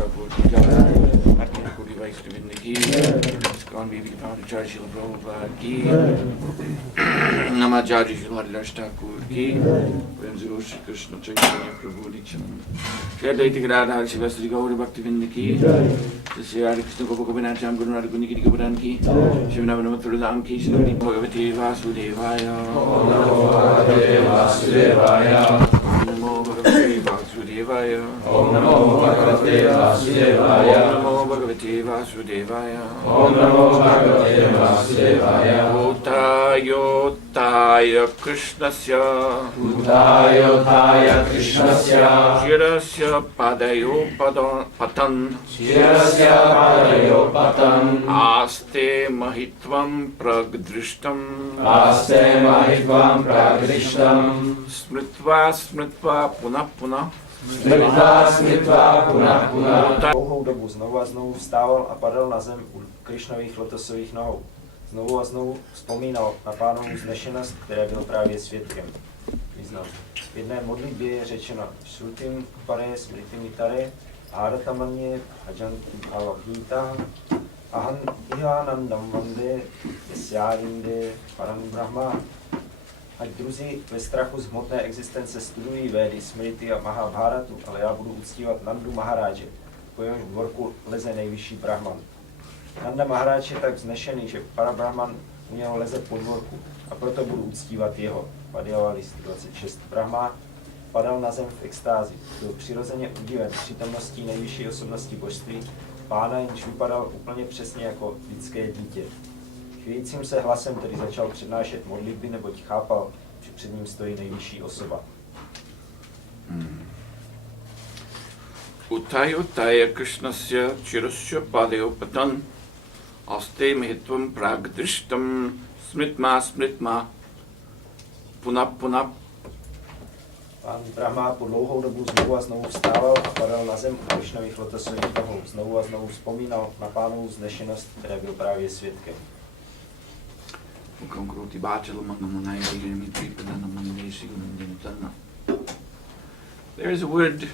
Thakur ki jai, Atma Koti Vaishnavinda ki, ISKCON Vidyagati Prabhu ki, Namacharya Srila Thakur ki, Prem Shri Krishna Czech Republic, Shri Advaita Gadadhar Shivasri Gauri Bhaktivinda ki, Shri Hare Krishna Gopakopinacham Guru Radha Kundi Kiri Kapuran ki, Shri Navanamathuradam ki, Shri Bhagavate Vasudevaya, Namo Bhagavate Vasudevaya, Om Namo Bhagavate Vasudevaya, Om Namo Bhagavate Vasudevaya, Om Namo Bhagavate Vasudevaya, Utayotaya Krishnasya, Utayotaya Krishnasya, Shirasya Padayo Patan, Shirasya Padayo Patan, Aste Mahitvam Pragdrishtam, Aste Mahitvam Pragdrishtam, Smritva Punah Punah, Dlouhou dobu znovu a znovu vstával a padal na zem u Krišnových lotosových nohou. Znovu a znovu vzpomínal na pánovu vznešenost, které byl právě svědkem. Význam. V jedné modlitbě je řečeno Shrutim Pare Smritim Itare Aratamanye Ajanti Alavhita Aham Ihanandam Vande Yasyarinde Param Brahma. Ať druzí ve strachu z hmotné existence studují Védy, Smriti a Mahabharatu, ale já budu uctívat Nandu Maharáže, po jehož dvorku leze nejvyšší Brahman. Nanda Maharáž je tak vznešený, že Parabrahman u něho leze po dvorku a proto budu uctívat jeho. Vidyagati 26. Brahma padal na zem v extázi. Byl přirozeně udiven přítomností nejvyšší osobnosti božství, pána, jenž vypadal úplně přesně jako lidské dítě. Chvějícím se hlasem tedy začal přednášet modlitby, neboť chápal, že před ním stojí nejvyšší osoba. Utayotaya Krishnasya Chirasya Padayo Patan, Aste Mahitvam Pragdrishtam, Smritma Punah Punah. Pán Brahma po dlouhou dobu znovu a znovu vstával a padal na zem u Krišnových lotosových nohou. Znovu a znovu vzpomínal na pánovu vznešenost, které byl právě svědkem. There is a word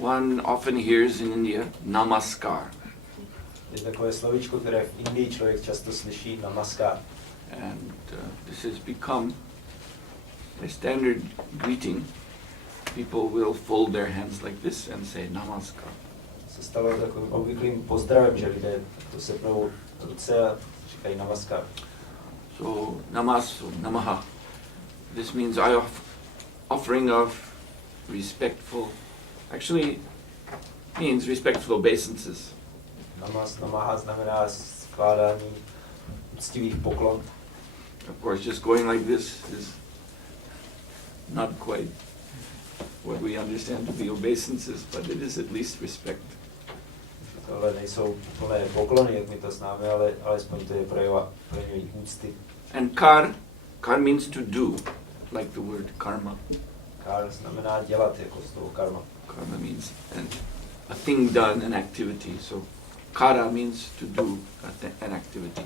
one often hears in India, namaskar. Je takové slovíčko, které v Indii člověk často slyší, namaskar. And this has become a standard greeting. People will fold their hands like this and say namaskar. Se stalo takovým obvyklým pozdravem, že lidé to sepnou ruce a říkají namaskar. So namaha. This means offering of respectful, actually means respectful obeisances. Namaha znamená skládání úctivých poklon. Of course, just going like this is not quite what we understand to be obeisances, but it is at least respect. Tohle nejsou plné poklony, jak my to známe, ale alespoň to je projevení úcty. And kar means to do, like the word karma. Kar znamená dělat, jako slovo karma. Karma means a thing done, an activity. So kara means to do an activity.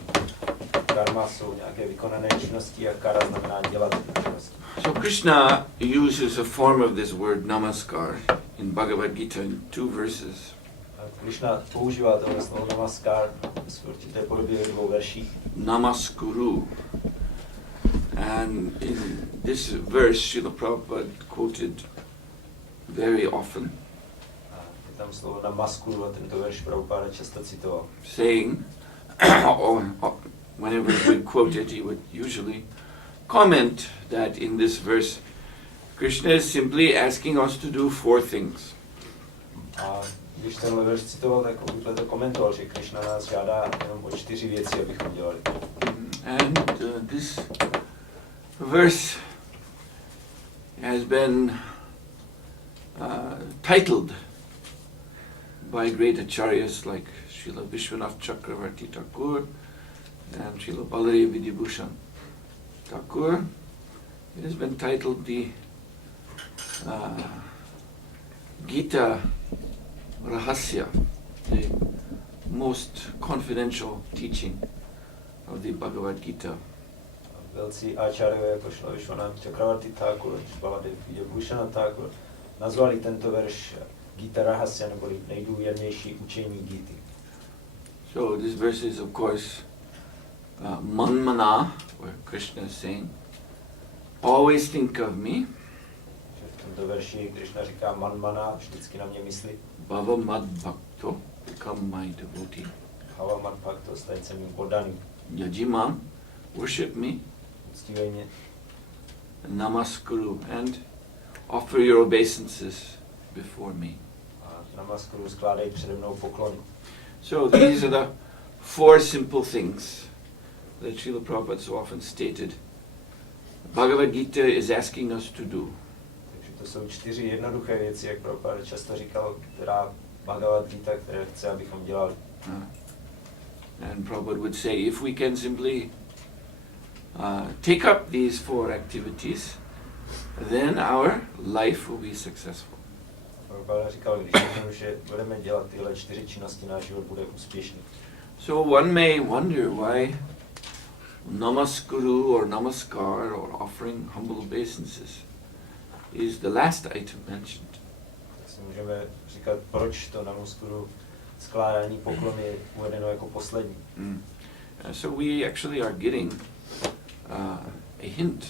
Karma jsou nějaké vykonané činnosti a kara znamená dělat činnosti. So Krishna uses a form of this word namaskar in Bhagavad Gita in 2 verses. Krishna používá tohle slovo namaskar v určité podobě ve 2 verších. Namaskuru. And in this verse, Srila Prabhupada quoted very often. Je tam slovo namaskuru a tento verš Prabhupada často citoval. Saying, whenever we quote it, he would usually comment that in this verse, Krishna is simply asking us to do 4 things. A když tenhle verš citoval, tak obvykle to komentoval, že Krishna nás žádá jenom o 4 věci, abychom dělali. And this verse has been titled by great acharyas like Srila Vishwanath Chakravarti Thakur and Srila Balari Vidyabhushan Thakur. It has been titled the Gita Rahasya, the most confidential teaching of the Bhagavad Gita. Velcí áčárové, jako Srila Vishwanath Chakravarti Thakur, Balari Vidyabhushan Thakur, nazvali tento verš Gita Rahasya, neboli nejdůvěrnější učení Gity. So this verse is of course manmana, where Krishna is saying, always think of me. V tomto verši Krishna říká manmana, vždycky na mě mysli. Bhava mad bhakto, become my devotee. Bhava mad bhakto, staň se mým poddaným. Yajimam, worship me. Uctívej mě. Namaskuru, and offer your obeisances before me. A namaskuru, skládej přede mnou poklon. So these are the four simple things that Srila Prabhupada so often stated. Bhagavad Gita is asking us to do. Takže to jsou 4 jednoduché věci, jak Prabhupada často říkal, která Bhagavad Gita, které chce, abychom dělali. And Prabhupada would say, if we can simply take up these 4 activities, then our life will be successful. Prabhupada říkal, když budeme dělat tyhle 4 činnosti, náš život bude úspěšný. So one may wonder why namaskuru or namaskar or offering humble obeisances is the last item mentioned. Tak si můžeme říkat, proč to namaskuru, skládání poklony je uvedeno jako poslední. So we actually are getting a hint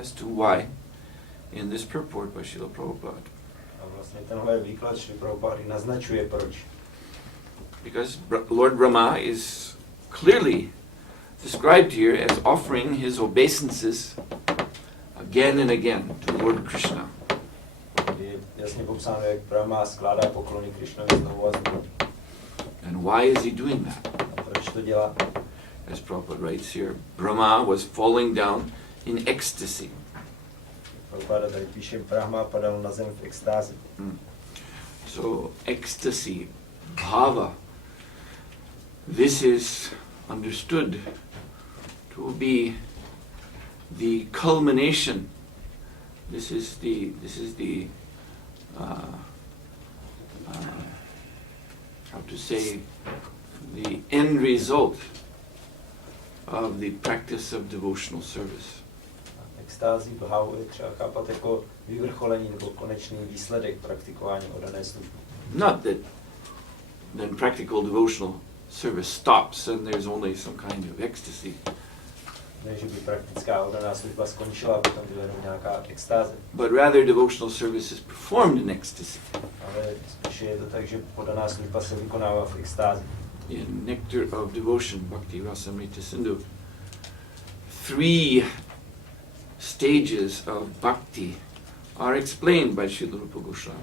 as to why in this purport by Srila Prabhupada. A vlastně tenhle výklad Srila Prabhupada naznačuje proč. Because Lord Rama is clearly described here as offering his obeisances again and again to Lord Krishna. Je jasně popsáno, jak Brahma skládá poklony Krishnovi znovu a znovu. And why is he doing that? A proč to dělá? As Prabhupada writes here, Brahma was falling down in ecstasy. Prabhupada tady píše, Brahma padal na zem v extázi. So ecstasy, bhava, this is understood to be the culmination. This is the how to say, the end result of the practice of devotional service. Extázi bhavu je třeba chápat jako vyvrcholení nebo konečný výsledek praktikování oddané služby. Not that then practical devotional service stops and there's only some kind of ecstasy. Ne, že by praktická oddaná služba skončila, aby tam byla jenom nějaká extáze. But rather devotional service is performed in ecstasy. Ale spíše je to tak, že oddaná služba se vykonává v extázi. In Nectar of Devotion, Bhakti Rasamrita Sindhu, 3 stages of bhakti are explained by Srila Rupa Goswami.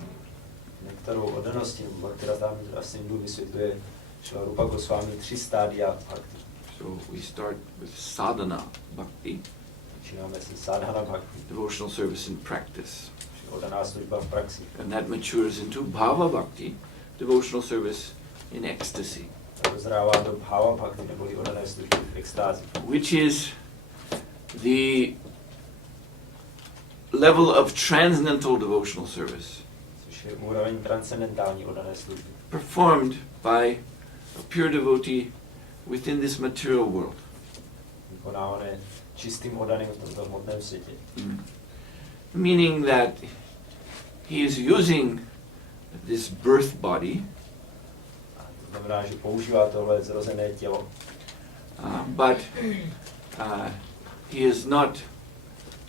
Nektaru oddanosti Bhakti Rasamrita Sindhu vysvětluje Srila Rupa Goswami 3 stádia bhakti. So we start with sadhana bhakti, Začínáme se sadhana bhakti, devotional service in practice. oddaná služba v praxi. And that matures into bhava bhakti, devotional service in ecstasy. A dozrává do bhava bhakti, neboli oddané služby v extázi. Which is the level of transcendental devotional service, Což je úroveň transcendentální oddané služby. performed by a pure devotee within this material world. Vykonávané čistým oddaným v tomto hmotném světě. Meaning that he is using this birth body, A to znamená, že používá tohle zrozené tělo, but he is not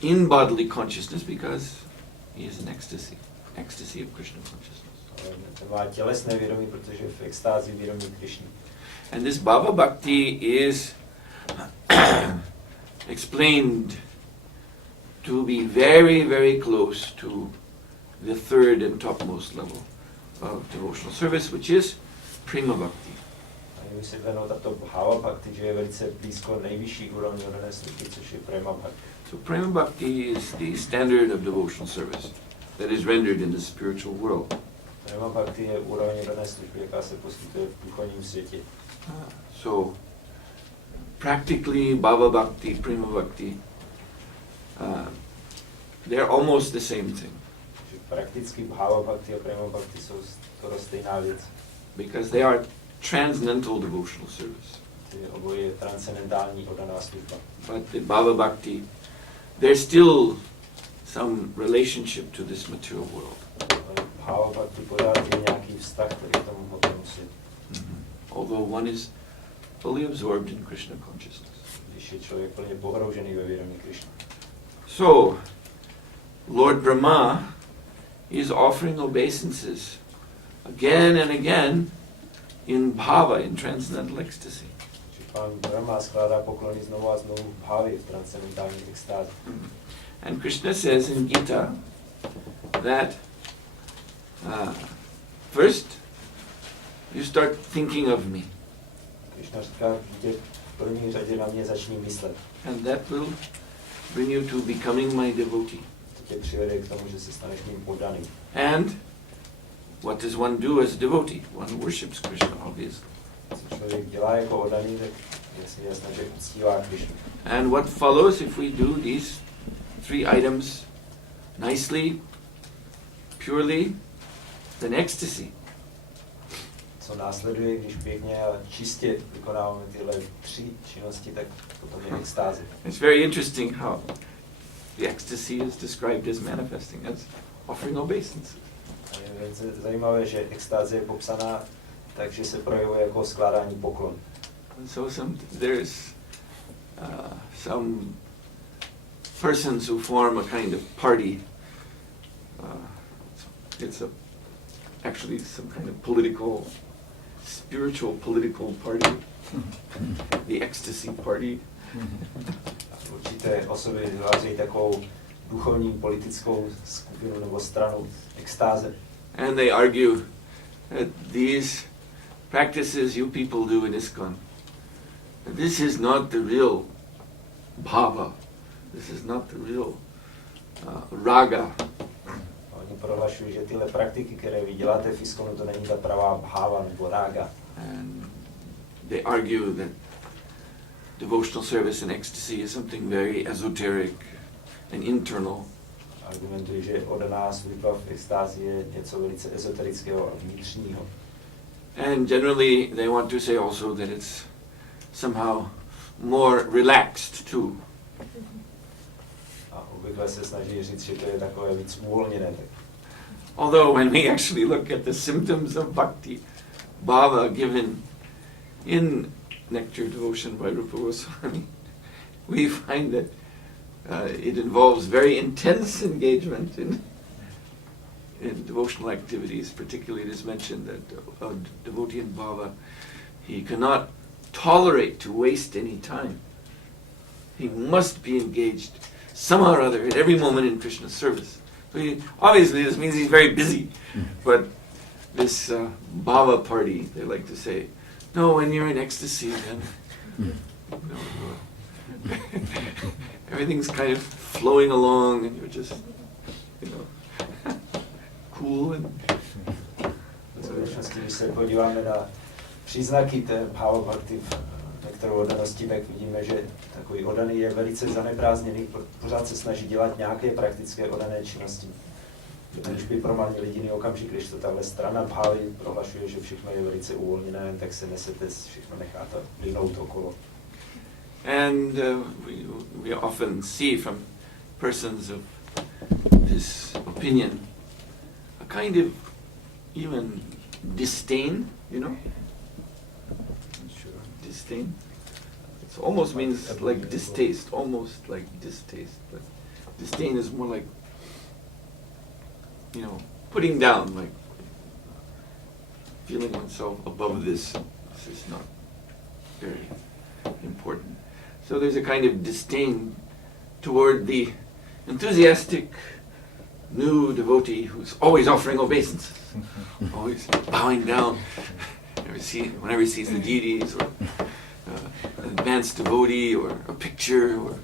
in bodily consciousness because he is in ecstasy of Krishna consciousness. ale to má tělesné vědomí, protože v extázi vědomí Krishny. And this bhava bhakti is explained to be very, very close to the 3rd and topmost level of devotional service, which is prema bhakti. A je vysvětleno tato bhava bhakti, že je velice blízko nejvyšší úrovni oddané služby, což je prema bhakti. So prema bhakti is the standard of devotional service that is rendered in the spiritual world. Prema bhakti je úroveň oddané služby, jaká se poskytuje v duchovním světě. So practically bhava bhakti, prema bhakti, they're almost the same thing. Takže prakticky bhava bhakti a prema bhakti jsou skoro stejná věc. Because they are transcendental devotional service. Ty oboje je transcendentální oddaná služba. But the bhava bhakti, there's still some relationship to this material world. bhava bhakti pořád je nějaký vztah tady k tomu hmotnému světu. Although one is fully absorbed in Krishna consciousness. Když je člověk plně pohroužený ve vědomí Krishna. So, Lord Brahma is offering obeisances again and again in bhava, in transcendental ecstasy. Pán Brahma skládá poklony znovu a znovu v bhavě, v transcendentální extázi. And Krishna says in Gita that first you start thinking of me. Krishna říká, že v první řadě na mě začni myslet. And that will bring you to becoming my devotee. To tě přivede k tomu, že se staneš mým poddaným. And what does one do as a devotee? One worships Krishna, obviously. Co člověk dělá jako oddaný, tak je jasné, že uctívá Krishnu. And what follows if we do these three items nicely, purely, then ecstasy. Co následuje, když pěkně a čistě vykonáváme tyhle tři činnosti, tak potom je extáze. It's very interesting how the ecstasy is described as manifesting, as offering obeisances. A je velice zajímavé, že extáze je popsaná takže se projevuje jako skládání poklonu. So there's some persons who form a kind of party. It's actually some kind of spiritual political party. The ecstasy party. Určité osoby vytvářejí takovou duchovní politickou skupinu nebo stranu extáze. And they argue that these practices you people do in ISKCON, this is not the real bhava. This is not the real raga. Oni prohlašují, že tyhle praktiky, které vy děláte v ISKCONu, to není ta pravá bhava nebo raga. And they argue that devotional service in ecstasy is something very esoteric and internal. Argumentují, že oddaná služba v extázi je něco velice ezoterického a vnitřního. And generally they want to say also that it's somehow more relaxed too. A obvykle se snaží říct, že to je takové víc uvolněné. Although when we actually look at the symptoms of bhakti bhava given in Nectar Devotion by Rupa Goswami, we find that it involves very intense engagement in devotional activities. Particularly it is mentioned that a devotee in bhava, he cannot tolerate to waste any time. He must be engaged somehow or other at every moment in Krishna's service. So obviously this means he's very busy, but this bhava party, they like to say, no, when you're in ecstasy, then everything's kind of flowing along and you're just, cool and... Když se podíváme na příznaky té bhava bhakti v nektaru oddanosti, tak vidíme, že takový oddaný je velice zaneprázdněný, pořád se snaží dělat nějaké praktické oddané činnosti. Když by promarnil jediný okamžik, když to tahle strana bhavy prohlašuje, že všechno je velice uvolněné, tak se nesete, všechno necháte plynout okolo. And we often see from persons of this opinion a kind of even disdain, Disdain. It almost means like distaste, but disdain is more like, putting down, like feeling oneself above this. This is not very important. So there's a kind of disdain toward the enthusiastic new devotee who's always offering obeisances, always bowing down whenever he sees the deities, or an advanced devotee, or a picture, or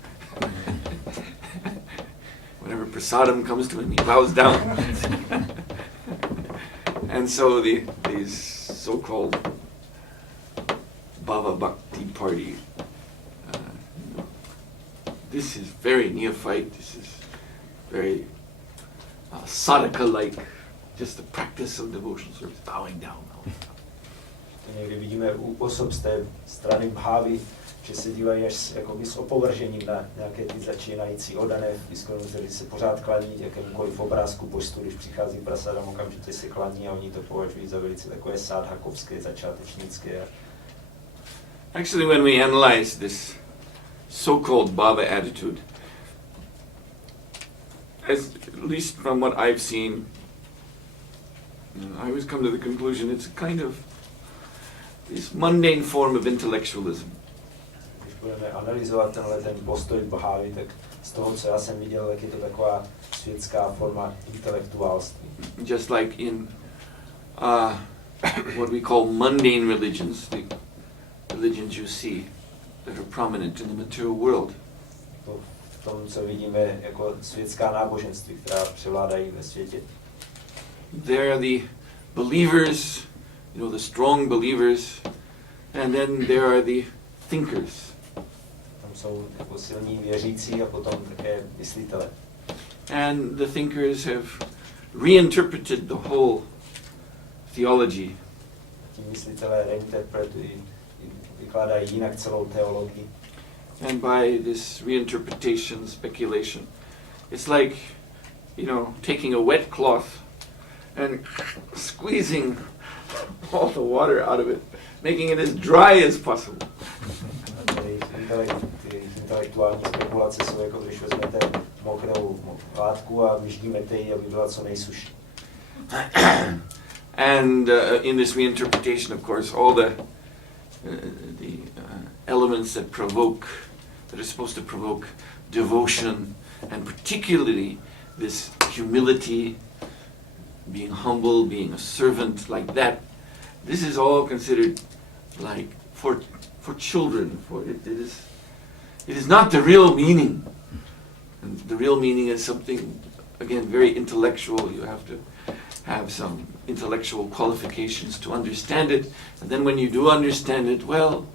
whenever prasadam comes to him, he bows down. And so these so-called Bhava Bhakti party, this is very neophyte, this is very sadhaka-like, just the practice of devotional service, bowing down. Někdy vidíme u osob z té strany bhávy, že se dívají až jakoby s opovržením na nějaké ty začínající oddané v ISKCONu, kteří se pořád klaní jakémukoliv obrázku božstvu, když přichází prasadam, okamžitě se klaní a oni to považují za velice takové sádhakovské, začátečnické. Actually, when we analyze this so-called Baba attitude, at least from what I've seen, I always come to the conclusion it's a kind of this mundane form of intellectualism. Když budeme analyzovat ten postoj Bhávy, tak z toho, co já jsem viděl, tak je to taková světská forma intelektuálství. Just like in what we call mundane religions, the religions you see that are prominent in the material world. To v tom, co vidíme jako světská náboženství, která převládají ve světě. There are the believers, you know, the strong believers, and then there are the thinkers. Tam jsou jako silní věřící a potom také myslitele. And the thinkers have reinterpreted the whole theology. Ti myslitelé reinterpretují, vykládají jinak celou teologii. And by this reinterpretation, speculation, it's like, you know, taking a wet cloth and squeezing all the water out of it, making it as dry as possible. Intelektuální spekulace jsou jako když vezmete mokrou látku a vyždímete ji, aby byla co nejsuší. And in this reinterpretation, of course, all the elements that are supposed to provoke devotion, and particularly this humility, being humble, being a servant, like that. This is all considered like for children. It is not the real meaning. And the real meaning is something, again, very intellectual. You have to have some intellectual qualifications to understand it. And then when you do understand it, well,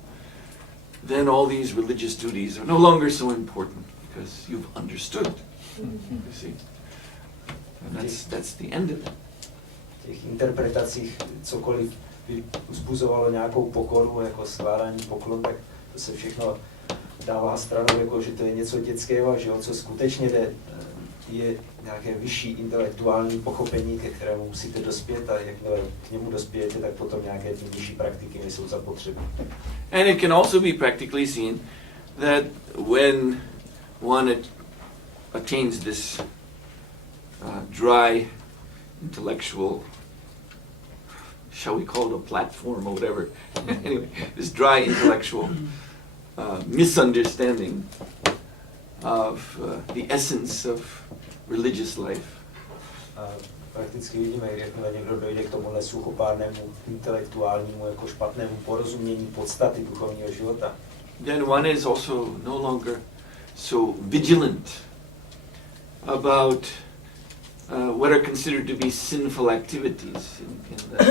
then all these religious duties are no longer so important because you've understood. You see? And that's the end of it. V těch interpretacích cokoliv by vzbuzovalo nějakou pokoru, jako skládání poklon, tak to se všechno dává stranou, jako že to je něco dětského, že o co skutečně jde, je nějaké vyšší intelektuální pochopení, ke kterému musíte dospět, a jakmile k němu dospějete, tak potom nějaké ty nižší praktiky nejsou zapotřebí. And it can also be practically seen that when one attains this dry intellectual, shall we call it a platform or whatever, anyway, this dry intellectual misunderstanding of the essence of religious life. Prakticky vidíme, jakmile někdo dojde k tomuhle suchopárnému, intelektuálnímu, jako špatnému porozumění podstaty duchovního života. Then one is also no longer so vigilant about what are considered to be sinful activities in the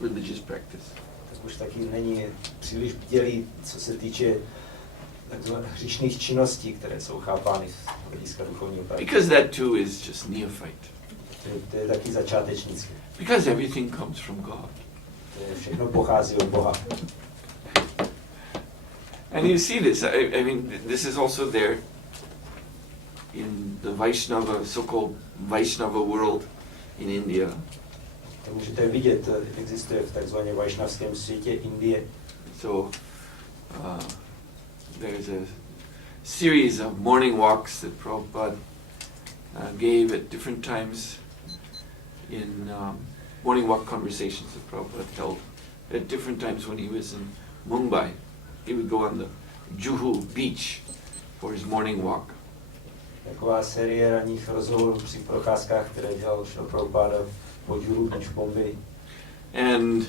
religious practice. Tak už taky není příliš bdělý, co se týče takzvaných hříšných činností, které jsou chápány z hlediska duchovního praxe. Because that too is just neophyte. To je taky začátečnické. Because everything comes from God. To je všechno pochází od Boha. And you see this, I mean, this is also there in the Vaishnava, so-called Vaishnava world in India. To můžete vidět, existuje v takzvaně vajšnavském světě Indie. So there's a series of morning walks that Prabhupada gave at different times in morning walk conversations that Prabhupada held at different times when he was in Mumbai. He would go on the Juhu beach for his morning walk. Taková série ranních rozhovorů při procházkách, které dělal Prabhupada po Juhu beach v Bombay. And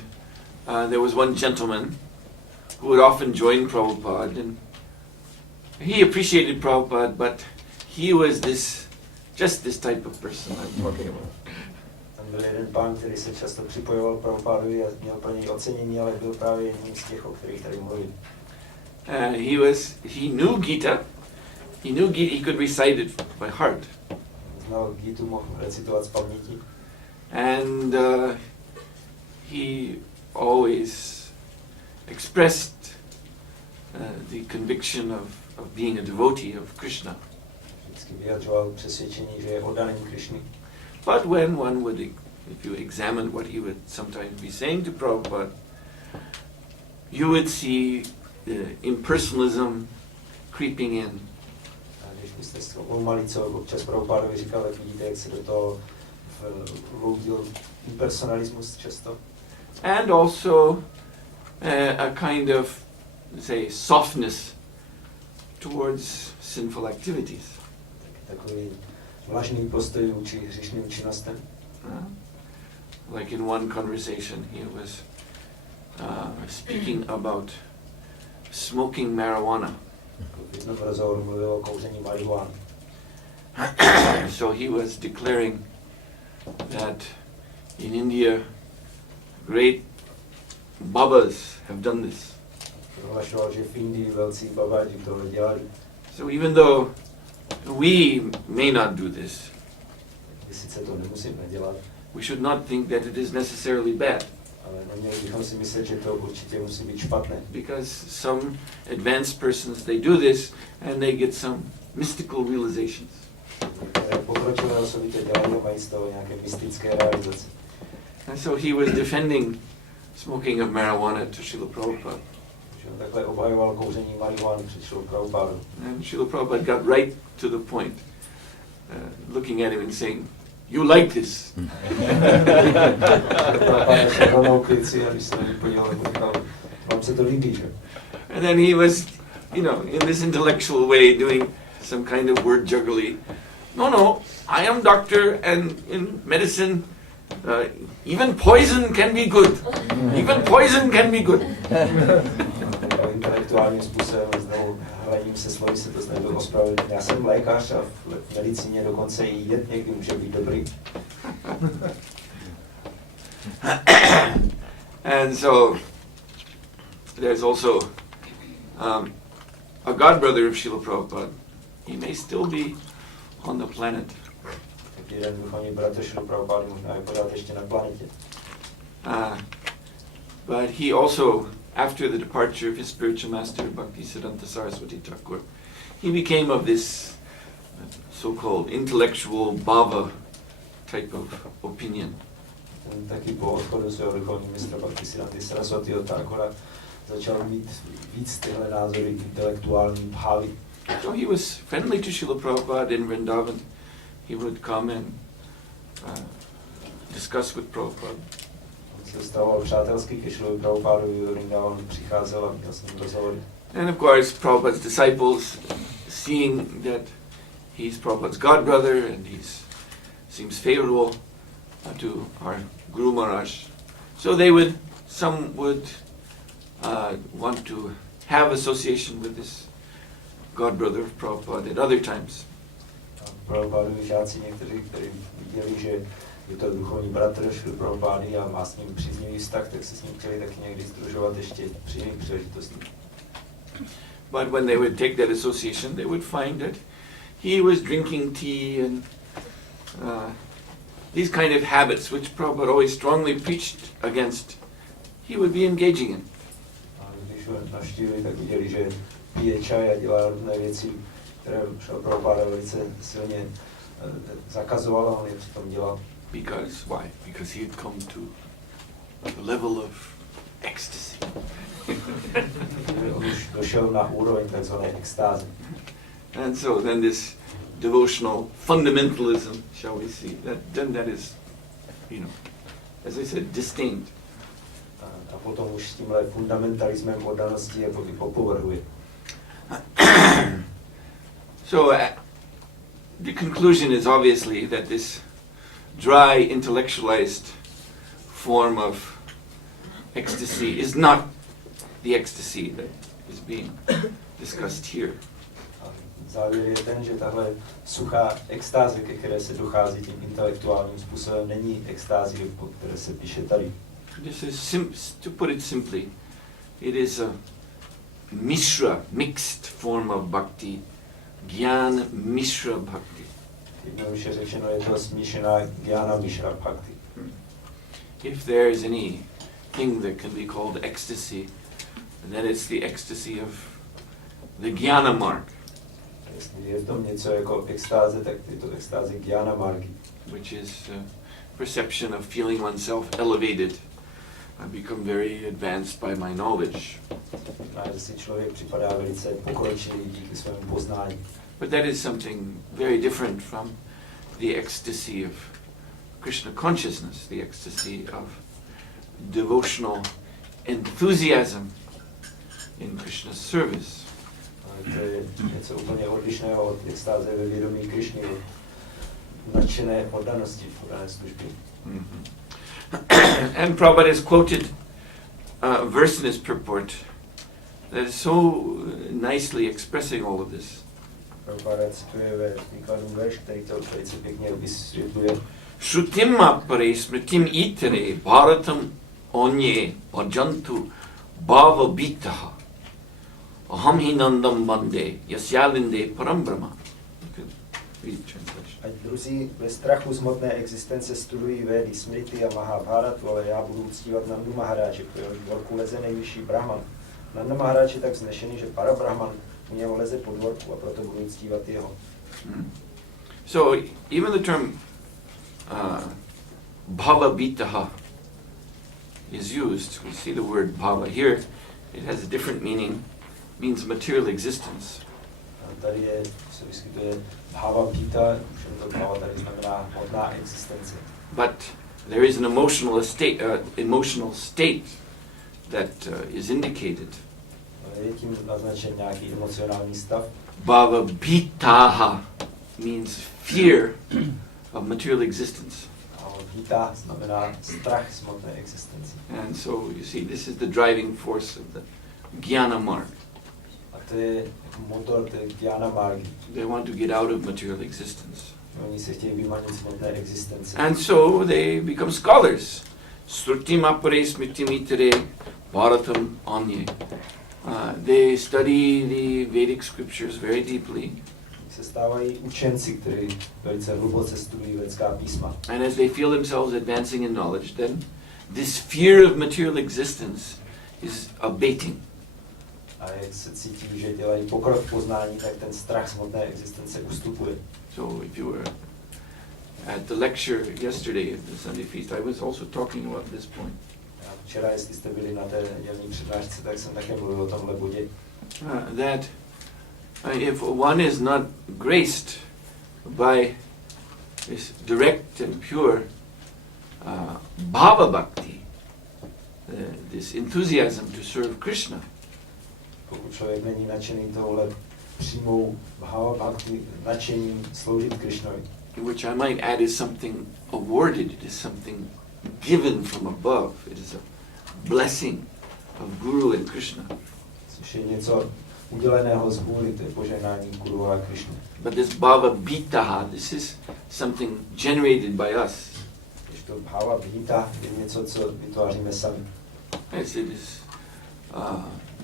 there was one gentleman who would often join Prabhupada, and he appreciated Prabhupada, but he was just this type of person I'm talking about. Tam byl jeden pán, který se často připojoval Prabhupadovi a měl pro něj ocenění, ale byl právě jedním z těch, o kterých tady mluvím. He knew Gita. He could recite it by heart. Znal Gitu, mohl recitovat z paměti. And he always expressed the conviction of being a devotee of Krishna. Vždycky vyjadřoval přesvědčení, že je oddaný Krishny. But when one would, if you examine what he would sometimes be saying to Prabhupada, you would see impersonalism creeping in. A když byste zkoumali, co občas Prabhupádovi říkal, tak vidíte, jak se do toho vloudil impersonalismus často. And also a kind of, say, softness towards sinful activities. Takový vlažný postoj vůči hříšným činnostem. Like in one conversation, he was speaking about smoking marijuana. V jednom rozhovoru mluvil o kouření marihuany. So he was declaring that in India, great babas have done this. Prohlašoval, že v Indii velcí babáči tohle dělali. So even though we may not do this, My sice to nemusíme dělat, we should not think that it is necessarily bad, ale neměli bychom si myslet, že to určitě musí být špatné. because some advanced persons, they do this and they get some mystical realizations. Pokročilé osoby to dělají a mají z toho nějaké mystické realizace. And so he was defending smoking of marijuana to Srila Prabhupada. Že on takhle obhajoval kouření marihuany před Šrilou Prabhupádou. And Srila Prabhupada got right to the point, looking at him and saying, "You like this." Prabhupáda se rovnou k věci a když se na něj podíval, tak říkal, vám se to líbí, že? And then he was, in this intellectual way doing some kind of word jugglery. No, I am doctor, and in medicine, even poison can be good. Even poison can be good. Intelektuálním způsobem, znovu hledím se slovy, se to snažil ospravedlnit. Já jsem lékař a v medicíně dokonce i jed někdy může být dobrý. And so, there's also a godbrother of Srila Prabhupada. He may still be on the planet. Tak jeden duchovní bratr Šrilu Prabhupády možná je pořád ještě na planetě. But he also, after the departure of his spiritual master, Bhaktisiddhanta Saraswati Thakur, he became of this so-called intellectual bhava type of opinion. Ten taky po odchodu svého duchovního mistra Bhaktisiddhanty Saraswatiho Thakura začal mít víc tyhle názory intelektuální bhavy. So he was friendly to Srila Prabhupada in Vrindavan. He would come and discuss with Prabhupada. On se stával přátelsky ke Šrilovi Prabhupádovi do Vrindavanu, přicházel a měl s ním rozhovory. And of course, Prabhupada's disciples, seeing that he's Prabhupada's godbrother and he seems favorable to our Guru Maharaj, so some would want to have association with this godbrother of Prabhupada at other times. Prabhupádovi žáci někteří, kteří viděli, že je to duchovní bratr Šrily Prabhupády a má s ním příznivý vztah, tak se s ním chtěli taky někdy sdružovat ještě při jiných příležitostech. But when they would take that association, they would find that he was drinking tea and these kind of habits, which Prabhupada always strongly preached against, he would be engaging in. A když ho navštívili, tak viděli, že pije čaj a dělá různé věci, které Šrila Prabhupáda velice silně zakazoval a on je přitom dělal. Because why? Because he had come to the level of ecstasy. On už došel na úroveň takzvané extázy. And so then this devotional fundamentalism, shall we see, that is, as I said, disdained. A potom už s tímhle fundamentalismem oddanosti jako by opovrhuje. So the conclusion is obviously that this dry, intellectualized form of ecstasy is not the ecstasy that is being discussed here. Závěr je ten, že tahle suchá extáze, ke které se dochází tím intelektuálním způsobem, není extáze, o které se píše tady. This is to put it simply, it is a mishra, mixed form of bhakti, Gyan Mishra Bhakti. Jednoduše řečeno je to smíšená Gyana Mishra Bhakti. If there is any thing that can be called ecstasy, then it's the ecstasy of the Jnana Marg. Jestli je v tom něco jako extáze, tak je to extáze Jnana Margy. Which is perception of feeling oneself elevated. I become very advanced by my knowledge. Že si člověk připadá velice pokročilý díky svému poznání. But that is something very different from the ecstasy of Krishna consciousness, the ecstasy of devotional enthusiasm in Krishna's service. To je něco úplně odlišného od extáze ve vědomí Krishny, od nadšené oddanosti v oddané službě. And Prabhupada has quoted a verse in his purport that is so nicely expressing all of this. Prabhupada cituje ve výkladu verš, který to velice pěkně vysvětluje. Shrutimma pare smritim itere bharatam onye bhajantu bhava bitaha aham hi nandam bande yasyalinde param brahma. Read the translation. Ať druzí ve strachu z hmotné existence studují Védy, Smriti a Mahabharatu, ale já budu uctívat Nandu Maharáče, po jeho dvorku leze nejvyšší Brahman. Nanda Maharáč je tak vznešený, že Parabrahman u něho leze po dvorku a proto budu uctívat jeho. So even the term bhava bitaha is used. We see the word bhava here. It has a different meaning. It means material existence. A tady se vyskytuje bhava bita, všem to bhava tady znamená hmotná existence. But there is an emotional state that is indicated. Je tím naznačen nějaký emocionální stav. Bhava bitaha means fear of material existence. A bita znamená strach z hmotné existence. And so you see, this is the driving force of the Jnana Marg. A to je motor té Jnana Margy. They want to get out of material existence. Oni se chtějí vymanit z hmotné existence. And so they become scholars. Srutim apare smritim itere bharatam anye. They study the Vedic scriptures very deeply. Se stávají učenci, kteří velice hluboce studují védská písma. And as they feel themselves advancing in knowledge, then this fear of material existence is abating. A jak se cítí, že dělají pokrok v poznání, tak ten strach z hmotné existence ustupuje. So if you were at the lecture yesterday at the Sunday feast, I was also talking about this point. Včera, jestli jste byli na té nedělní přednášce, tak jsem také mluvil o tomhle bodě. That if one is not graced by this direct and pure bhava bhakti, this enthusiasm to serve Krishna, pokud člověk není nadšený tohle přímou bhava bhakti, nadšením sloužit Krishnovi, which I might add is something awarded, it is something given from above, it is a blessing of Guru and Krishna. Což je něco uděleného z hůry, to je požehnání Guru a Krishna. But this bhava bitaha, this is something generated by us. Když to bhava bhita je něco, co vytváříme sami. Yes, it is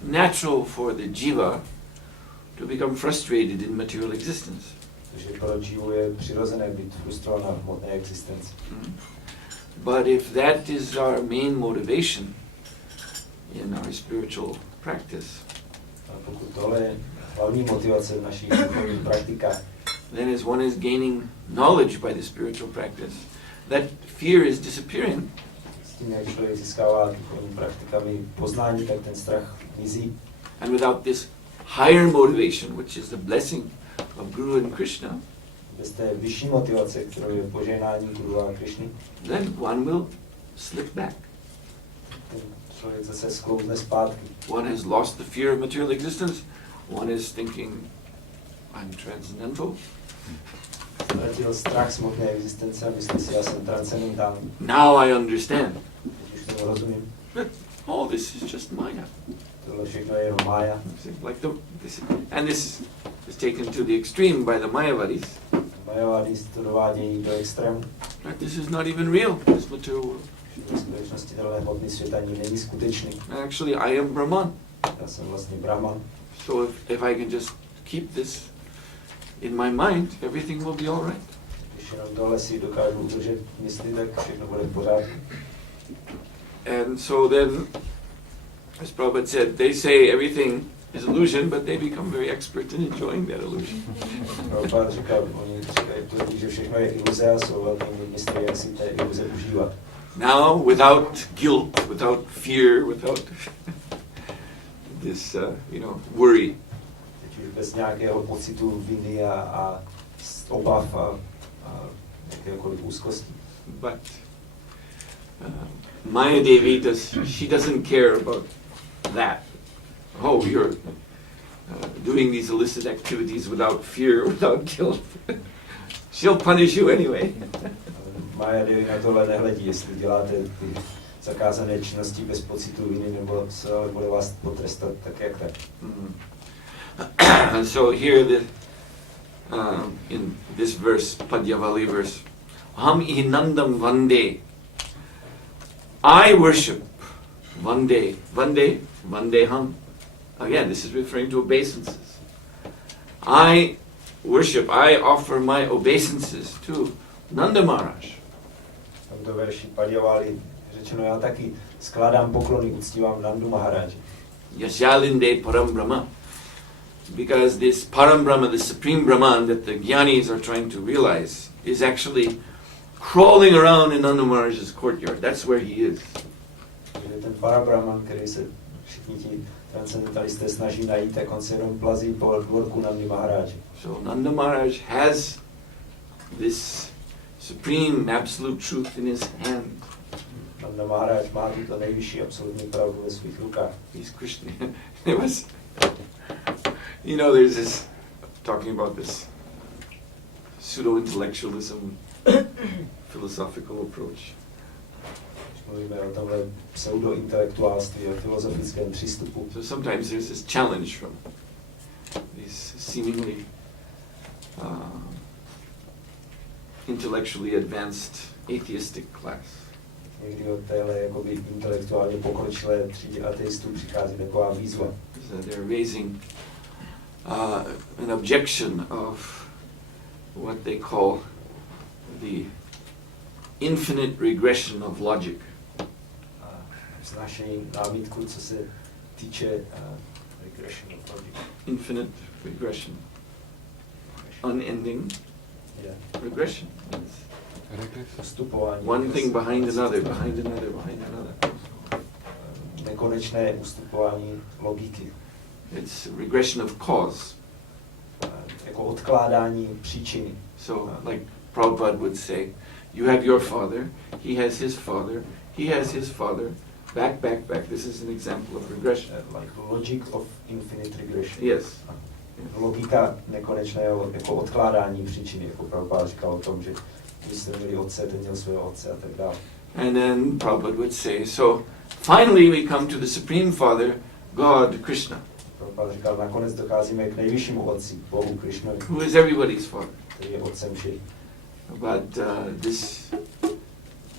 natural for the jiva to become frustrated in material existence. Takže pro jivu je přirozené být frustrovaná v hmotné existenci. But if that is our main motivation in our spiritual practice, A pokud tohle je hlavní motivace v našich duchovních praktikách, then as one is gaining knowledge by the spiritual practice, that fear is disappearing. s tím, jak člověk získává duchovní praktikami poznání, tak ten strach mizí. And without this higher motivation, which is the blessing of Guru and Krishna, Bez té vyšší motivace, kterou je požehnání Guru a Krishny, then one will slip back. ten člověk zase sklouzne zpátky. One has lost the fear of material existence. One is thinking, I'm transcendental. Ztratil strach z hmotné existence a myslí si, já jsem transcendentální. Now I understand. Teď už tomu rozumím. But all this is just Maya. Tohle všechno je jenom mája. This is taken to the extreme by the Mayavadis. Majavadis to dovádějí do extrému. Right? This is not even real, this material world. V skutečnosti tenhle hmotný svět ani není skutečný. Actually, I am Brahman. Já jsem vlastně Brahman. So if I can just keep this in my mind, everything will be all right. Když jenom tohle si dokážu udržet mysli, tak všechno bude v pořádku. And so then, as Prabhupada said, they say everything his illusion, but they become very expert in enjoying that illusion. Prabhupada říkal, oni říkají, že všechno je iluze a jsou velkými mistry, jak si té iluze užívat. Now, without guilt, without fear, without this, worry. Teď už bez nějakého pocitu viny a obav a jakéhokoliv úzkosti. But Maya Devi she doesn't care about that. Oh, you're doing these illicit activities without fear, without guilt. She'll punish you anyway. Maya Devi na tohle nehledí, jestli děláte ty zakázané činnosti bez pocitu viny, nebo se bude vás potrestat tak, jak tak. So here in this verse, Padyavali verse, Ham ihinandam vande. I worship vande. Vande, vandeham. Again, this is referring to obeisances. I worship, I offer my obeisances to Nanda Maharaj. V tomto verši Padyavali řečeno, já taky skládám poklony, uctívám Nandu Maharaj. Yashalinde Param Brahma. Because this Param Brahma, the Supreme Brahman that the Jnanis are trying to realize, is actually crawling around in Nanda Maharaj's courtyard. That's where he is. Ten Parabrahman, který se všichni ti transcendentalisté snaží najít, tak on se jenom plazí po dvorku Nandy Maharaj. So Nanda Maharaj has this supreme absolute truth in his hand. Nanda Maharaj má tuto nejvyšší absolutní pravdu ve svých rukách. He's Krishna. It was, there's this, talking about this pseudo-intellectualism, philosophical approach. Mluvíme o tomhle pseudo-intelektuálství a filozofickém přístupu. So sometimes there's this challenge from these seemingly intellectually advanced atheistic class. Někdy od téhle jakoby intelektuálně pokročilé třídy ateistů přichází taková výzva. So they're raising an objection of what they call the infinite regression of logic. Vznášejí námitku, co se týče regression of logic. Infinite regression. Unending regression. Ustupování. One thing behind another, behind another, behind another. Nekonečné ustupování logiky. It's regression of cause. Jako odkládání příčiny. So, like Prabhupada would say, you have your father, he has his father, he has his father, back, back, back. This is an example of regression. Like logic of infinite regression. Yes. Logika nekonečného jako odkládání příčiny, jako Prabhupada říkal o tom, že když jste měli otce, ten měl svého otce a tak dále. And then Prabhupada would say, so finally we come to the Supreme Father, God, Krishna. Prabhupada říkal, nakonec docházíme k nejvyššímu otci, Bohu Krishnovi. Who is everybody's father. Který je otcem všech. But this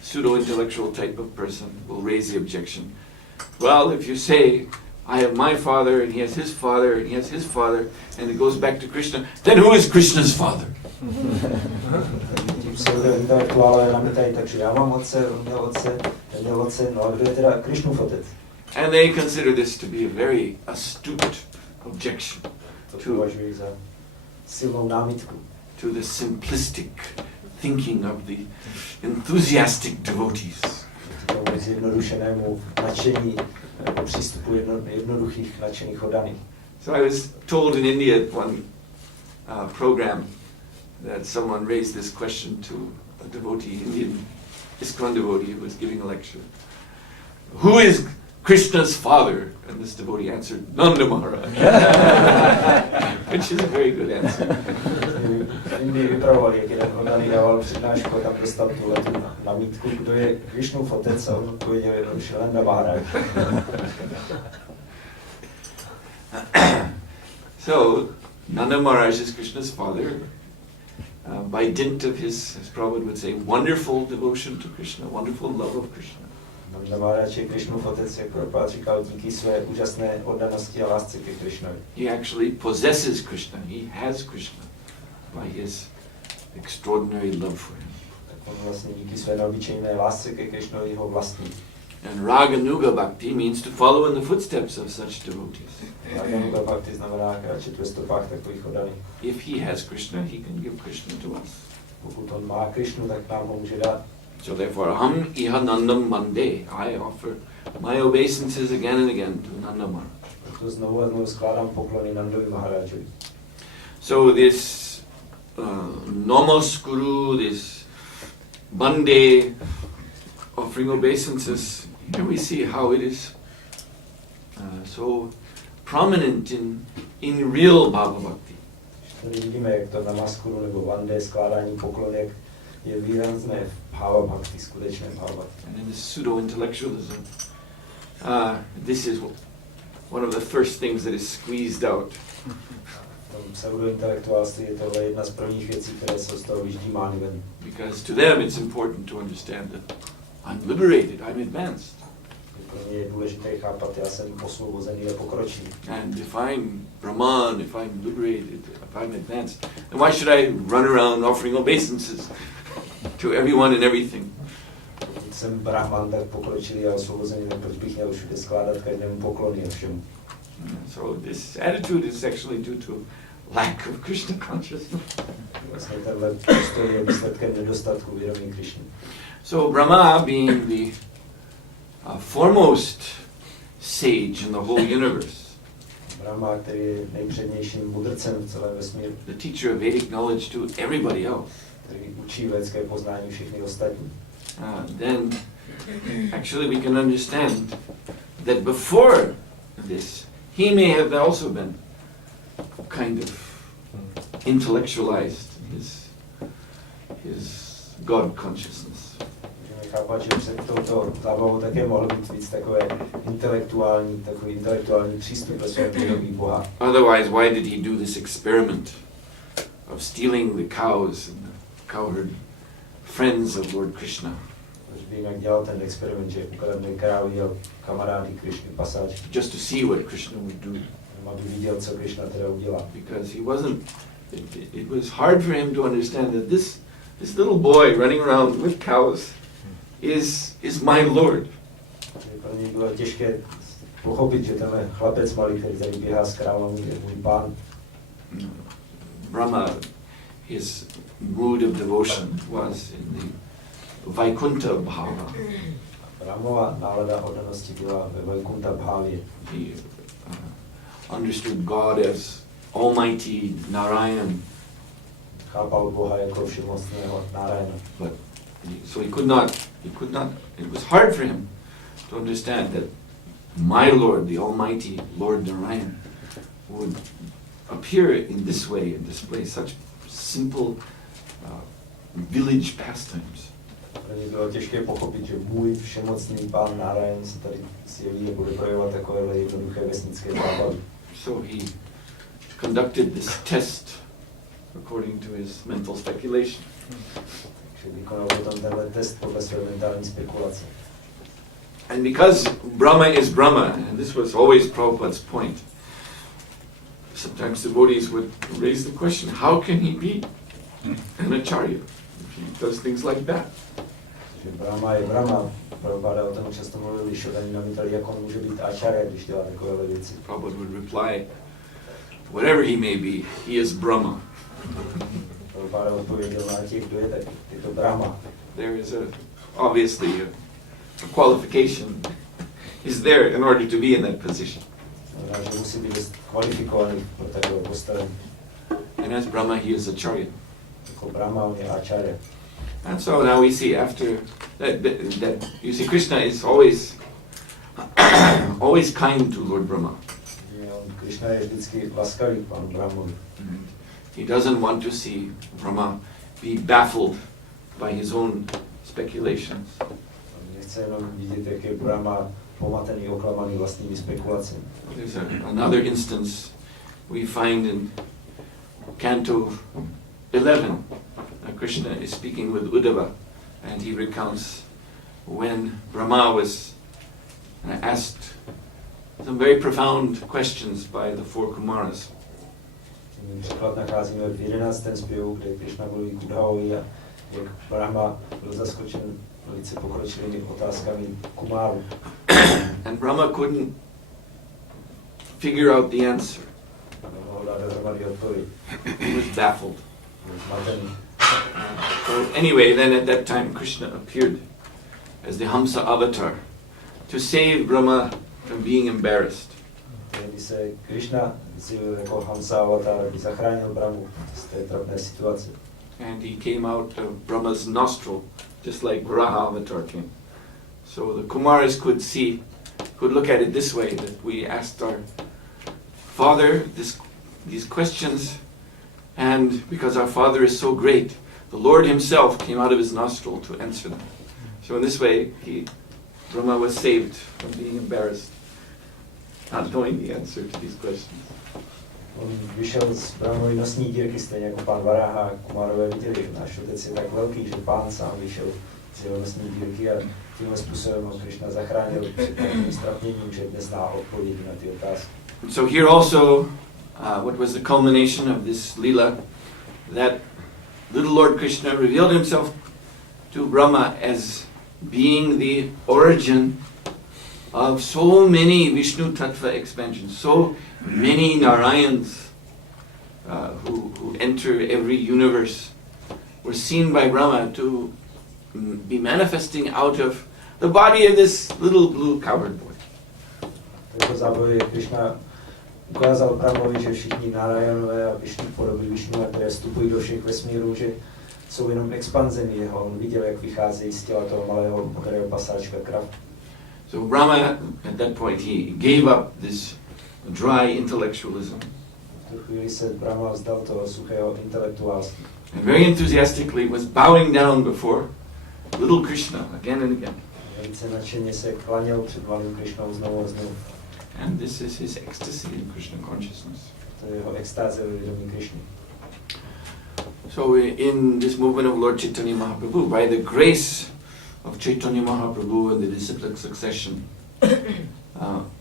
pseudo-intellectual type of person will raise the objection. Well, if you say, I have my father, and he has his father, and he has his father, and it goes back to Krishna, then who is Krishna's father? Tím pseudo-intelektuálové namítají, takže já mám otce, on měl otce, ten měl otce, no a kdo je teda Krishnův otec? And they consider this to be a very astute objection To považují za silnou námitku. To the simplistic thinking of the enthusiastic devotees. Tomu zjednodušenému nadšení, přístupu jednoduchých nadšených oddaných. So I was told in India at one program that someone raised this question to a devotee, Indian ISKCON devotee who was giving a lecture. Who is Krishna's father? And this devotee answered, Nanda Maharaj. Which is a very good answer. V Indii vypravovali, jak jeden oddaný dával přednášku a tam dostal tuhletu namítku, kdo je Krishnův otec, a on odpověděl jednoduše Nanda Maharaj. So, Nanda Maharaj is Krishna's father. By dint of his, as Prabhupada would say, wonderful devotion to Krishna, wonderful love of Krishna. Nanda Maharaj je Krishnův otec, jak Prabhupada říkal, díky své úžasné oddanosti a lásce ke Krishnovi. He actually possesses Krishna. He has Krishna by his extraordinary love for him. Tak on vlastně díky své neobyčejné lásce ke Krishnovi ho vlastní. And Raganuga Bhakti means to follow in the footsteps of such devotees. Raganuga Bhakti znamená kráčet ve stopách takových oddaných. If he has Krishna, he can give Krishna to us. Pokud on má Krishnu, tak nám ho může dát. So therefore, Aham Iha Nandam Mande, I offer my obeisances again and again to Nanda Maharaj. Proto znovu a znovu skládám poklony Nandovi Maharajovi. So this Namaskuru, this Bande, offering obeisances, here we see how it is so prominent in real Bhava Bhakti. Tady vidíme, jak to namaskuru nebo Bande, skládání poklonek, je výrazné v Bhava Bhakti, skutečné Bhava Bhakti. And in this pseudo-intellectualism, this is one of the first things that is squeezed out. V pseudo-intelektuálství je tohle jedna z prvních věcí, které jsou z toho vyždímány ven. Because to them it's important to understand that I'm liberated, I'm advanced. Pro mě je důležité chápat, já jsem osvobozený a pokročilý. And if I'm Brahman, if I'm liberated, if I'm advanced, then why should I run around offering obeisances to everyone and everything? Když jsem Brahman, tak pokročilý a osvobozený, tak proč bych měl všude skládat každému poklony a všemu. So this attitude is actually due to lack of Krishna consciousness. Vlastně tenhle postoj je výsledkem nedostatku vědomí Krishny. So Brahma, being the foremost sage in the whole universe, Brahma, který je nejpřednějším mudrcem v celém vesmíru, the teacher of Vedic knowledge to everybody else, který učí védské poznání všechny ostatní. then actually we can understand that before this, he may have also been kind of intellectualized his God consciousness. Můžeme chápat, že před touto zábavou také mohl být víc takový intelektuální přístup ve svém vědomí Boha. Otherwise, why did he do this experiment of stealing the cows and the cowherd friends of Lord Krishna? Proč by jinak dělal ten experiment, že ukradl krávy a kamarády Krishny, pasáč? Just to see what Krishna would do. Aby viděl, co Krishna teda udělá. Because he wasn't, it was hard for him to understand that this little boy running around with cows is my Lord. Pro něj bylo těžké pochopit, že tenhle chlapec malý, který tady běhá s krávami, je můj pán. Rama, his mood of devotion was in the Vaikuntha Bhava. Ramova nálada oddanosti byla ve Vaikuntha Bhavě. He understood God as Almighty Narayan. Chápal Boha jako všemocného Narayana. But so he could not, it was hard for him to understand that my Lord, the Almighty Lord Narayan, would appear in this way and display such simple village pastimes. Pro mě bylo těžké pochopit, že můj všemocný pán Narayan se tady zjeví a bude projevovat takovéhle jednoduché vesnické zábavy. So he conducted this test according to his mental speculation. Takže vykonal potom tenhle test podle své mentální spekulace. And because Brahma is Brahma, and this was always Prabhupada's point, sometimes devotees would raise the question, how can he be an acharya if he does things like that? Že Brahma je Brahma. Prabhupada o tom často mluvil, když oni namítali, jak on může být acharya, když dělá takovéhle věci. Prabhupada would reply, whatever he may be, he is Brahma. Prabhupada odpověděl na těch, kdo je, tak je to Brahma. There is obviously a qualification is there in order to be in that position. Znamená, že musí být kvalifikovaný pro takové postavení. And as Brahma, he is acharya. Jako Brahma, on je acharya. And so now we see after that you see Krishna is always always kind to Lord Brahma. Krishna je vždycky laskavý panu Brahmovi. He doesn't want to see Rama be baffled by his own speculations. Nechce jenom vidět, jak je Brahma pomatený, oklamaný vlastními spekulacemi. There's another instance we find in Canto 11. Krishna is speaking with Uddhava, and he recounts when Rama was asked some very profound questions by the four Kumaras. Příklad nacházíme v 11. zpěvu, kde Krishna mluví k Uddhavovi a jak Brahma byl zaskočen velice pokročilými otázkami kumáru. And Rama couldn't figure out the answer. He was baffled. So anyway, then at that time Krishna appeared as the Hamsa avatar to save Brahma from being embarrassed. Kdy se Krishna zjevil jako Hamsa avatar, aby zachránil Brahmu z té trapné situace. And he came out of Brahma's nostril, just like Varaha avatar came. So the Kumaras could look at it this way, that we asked our father these questions, and because our father is so great, the Lord himself came out of his nostril to answer them. So in this way, Brahma was saved from being embarrassed, not knowing the answer to these questions. On vyšel z Brahmovy nosní dírky, stejně jako pán Varaha a Kumárové viděli, že náš otec je tak velký, že pán sám vyšel z jeho nosní dírky a tímhle způsobem ho Krishna zachránil před takovým strapněním, že dnes zná odpovědi na ty otázky. So here also, what was the culmination of this lila, that little Lord Krishna revealed himself to Brahma as being the origin of so many Vishnu Tattva expansions, so many Narayans who enter every universe were seen by Brahma to be manifesting out of the body of this little blue cowherd boy. Jako zábavě Krishna ukázal Brahmovi, že všichni Narayanové a Vishnu podoby Vishnu, které vstupují do všech vesmírů, že jsou jenom expanzemi jeho. On viděl, jak vycházejí z těla toho malého modrého pasáčka krav. So Brahma, at that point, he gave up this dry intellectualism. V tu chvíli se Brahma vzdal toho suchého intelektuálství. And very enthusiastically was bowing down before little Krishna again and again. Velice nadšeně se klaněl před malým Krishnou znovu a znovu. And this is his ecstasy in Krishna consciousness. To je jeho extáze ve vědomí Krishny. So in this movement of Lord Chaitanya Mahaprabhu, by the grace of Chaitanya Mahaprabhu and the disciplic succession,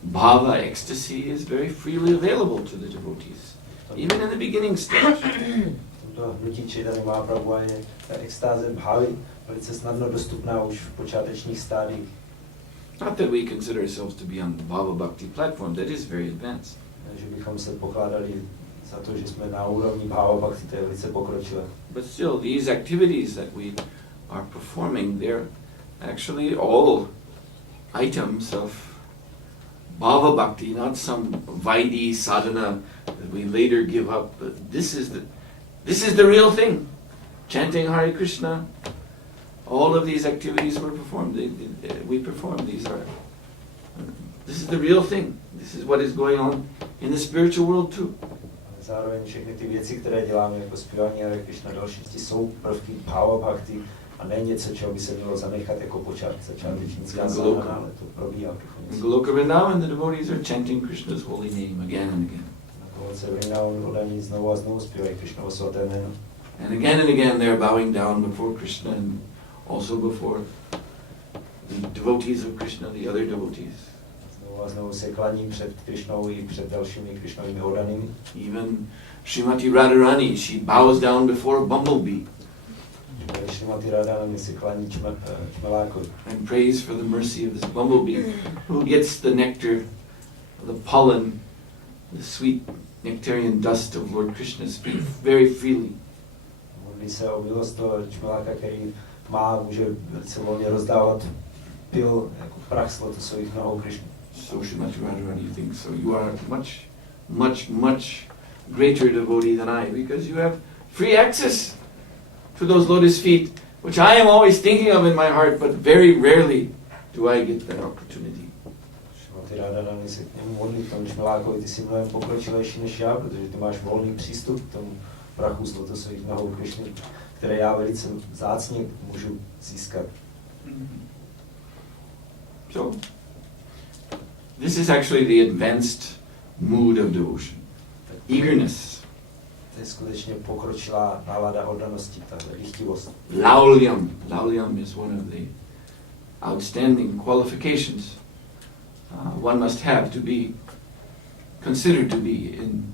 bhava, ecstasy is very freely available to the devotees, even in the beginning stage. To hnutí Chaitanya Mahaprabhu je ta extáze bhavy velice snadno dostupná už v počátečních stádiích. Not that we consider ourselves to be on the Bhava Bhakti platform, that is very advanced. Že bychom se pokládali za to, že jsme na úrovni Bhava Bhakti, to je velice pokročilé. But still, these activities that we are performing, they're actually all items of Bhava Bhakti, not some Vaidhi sadhana that we later give up. But this is the real thing. Chanting Hare Krishna, all of these activities were performed. We perform. This is the real thing. This is what is going on in the spiritual world too. Zároveň všechny ty věci, které děláme jako zpívání Hare Krishna, další jsou prvky Bhava Bhakti a ne něco, čeho by se mělo zanechat jako začátečnická sadhana, ale to probíhá. In Goloka Vrindavan, the devotees are chanting Krishna's holy name again and again. Na Goloce Vrindavanu oddaní znovu a znovu zpívají Krishnovo svaté jméno. And again they are bowing down before Krishna and also before the devotees of Krishna, the other devotees. Znovu a znovu se klaní před Krishnou i před dalšími Krishnovými oddanými. Even Srimati Radharani, she bows down before a bumblebee. Srimati Radharani se klaní čmelákovi. And prays for the mercy of this bumblebee, who gets the nectar, the pollen, the sweet nectarian dust of Lord Krishna's feet very freely. Modlí se o milost toho čmeláka, který může velice volně rozdávat pil jako prach z lotosových nohou Krishny. So Srimati Radharani thinks, so you are much greater devotee than I, because you have free access to those lotus feet, which I am always thinking of in my heart, but very rarely do I get that opportunity. Srimati Radharani se k němu modlí, k tomu čmelákovi, ty jsi mnohem pokročilejší než já, protože ty máš volný přístup k tomu prachu z lotosových nohou Krishny, které já velice vzácně můžu získat. So, this is actually the advanced mood of devotion. Eagerness. To je skutečně pokročilá nálada oddanosti, tahle lichtivost. Laulyam. Laulyam is one of the outstanding qualifications one must have to be considered to be in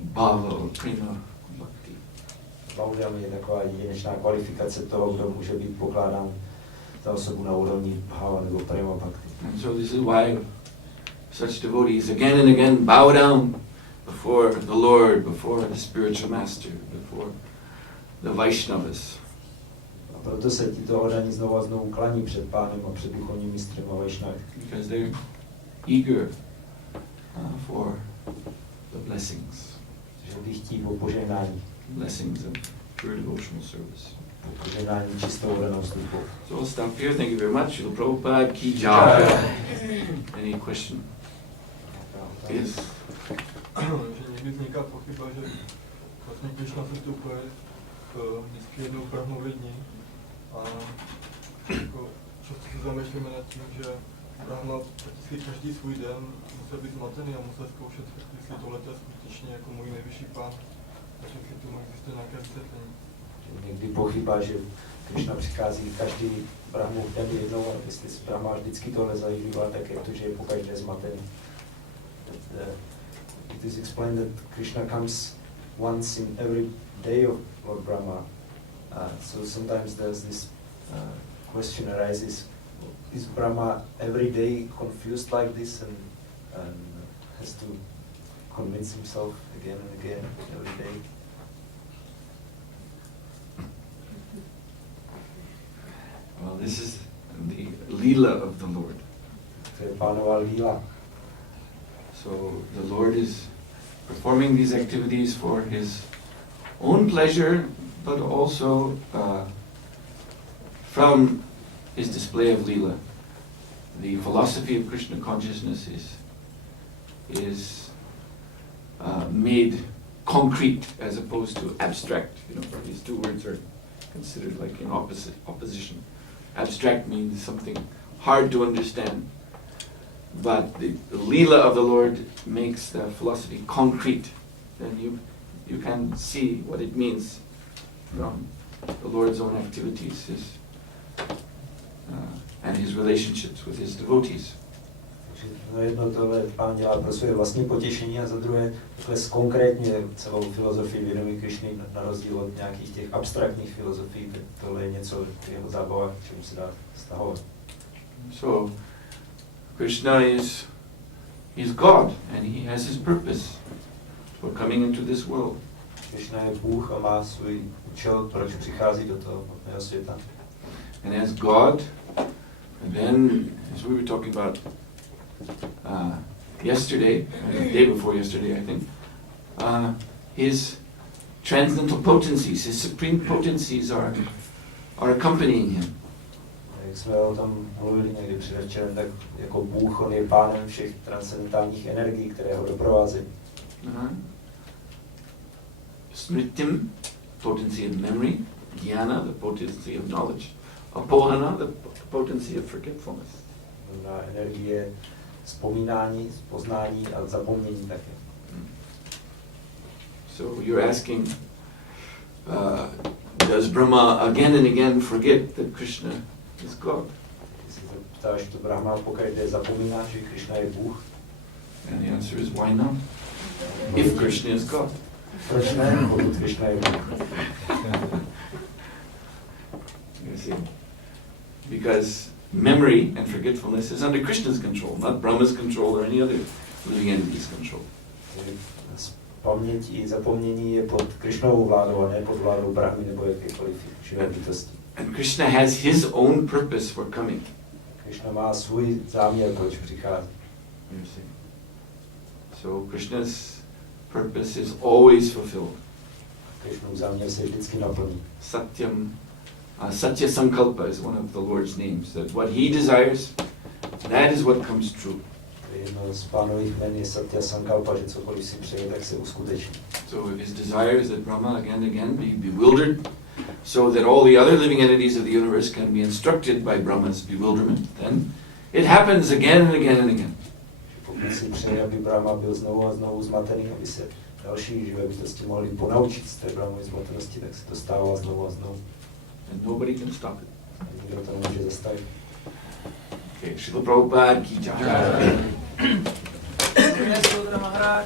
bhava or prema bhakti. Laulyam je taková jedinečná kvalifikace toho, kdo může být pokládán ta osobu na úrovni bhava nebo prema bhakti. And so this is why such devotees again and again bow down before the Lord, before the spiritual master, before the Vaishnavas. A proto se tito oddaní znovu a znovu klaní před pánem a před duchovním mistrem a Vaishnavy. Because they're eager for the blessings. Že by chtí po požehnání. Blessings of pure devotional service. Po požehnání čistou oddanou službou. So I'll stop here. Thank you very much. Srila Prabhupada ki jai. Any question? Yes. Že někdy vzniká pochyba, že vlastně Krishna vstupuje vždycky jednou Brahmu lidní a jako často se zamýšlíme nad tím, že Brahma prakticky každý svůj den musel být zmatený a musel zkoušet, jestli tohle je skutečně jako můj nejvyšší pán, takže si tomu existuje nějaké vysvětlení. Někdy pochyba, že Krishna přichází každý Brahmu den jednou a jestli Brahma vždycky tohle zažívá, tak je to, že je pokaždé zmatený. It is explained that Krishna comes once in every day of Lord Brahma. So sometimes there's this question arises, is Brahma every day confused like this and has to convince himself again and again every day? Well, this is the Leela of the Lord. To je Pánova líla. So the Lord is performing these activities for his own pleasure, but also from his display of Leela. The philosophy of Krishna consciousness is made concrete as opposed to abstract. You know, these two words are considered like in opposition. Abstract means something hard to understand. But the Leela of the Lord makes the philosophy concrete. Then you can see what it means from the Lord's own activities and his relationships with his devotees. No jedno tohle Pán dělá pro své vlastní potěšení a za druhé takhle konkrétně celou filozofii vědomí Krišny na rozdíl od nějakých těch abstraktních filozofií, tak tohle je něco jeho zábava, k čemu se dá vztahovat. So Krishna is God and he has his purpose for coming into this world. Krishna je Bůh a má svůj účel, proč přichází do toho mého světa. And as God, and then as we were talking about yesterday, the day before yesterday, I think, his transcendental potencies, his supreme potencies are accompanying him. Jak jsme o tom mluvili někdy předevčerem, tak jako Bůh, on je pánem všech transcendentálních energií, které ho doprovázejí. Smritim, potency of memory, jnana, the potency of knowledge, apohana, the potency of forgetfulness. Na energie vzpomínání, poznání a zapomnění také. So you're asking, does Brahma again and again forget that Krishna is God? Když se ptáš, to Brahma pokaždé zapomíná, že Krishna je Bůh. And the answer is why not? If Krishna is God. Proč ne, pokud Krishna je Bůh? You see? Because memory and forgetfulness is under Krishna's control, not Brahma's control or any other living entity's control. Paměť i zapomnění je pod Krishnovou vládou a ne pod vládou Brahmy nebo jakékoliv živé bytosti. And Krishna has his own purpose for coming. Krishna má svůj záměr, proč přichází. You see? So Krishna's purpose is always fulfilled. Krishnův záměr se vždycky naplní. Satyam, Satya Sankalpa is one of the Lord's names. That what he desires, that is what comes true. Jedno z pánových jmen je Satya Sankalpa, že cokoliv si přeje, tak se uskuteční. So if his desire is that Brahma again and again be bewildered, so that all the other living entities of the universe can be instructed by Brahma's bewilderment, then it happens again and again and again. Pokud si přeje, aby Brahma byl znovu a znovu zmatený, aby se další živé bytosti mohli ponaučit z té Brahmovy zmatenosti, tak se to stává znovu a znovu. And nobody can stop it. A nikdo to nemůže zastavit. Okay, Srila Prabhupada ki jai. Suhotra Maharaj.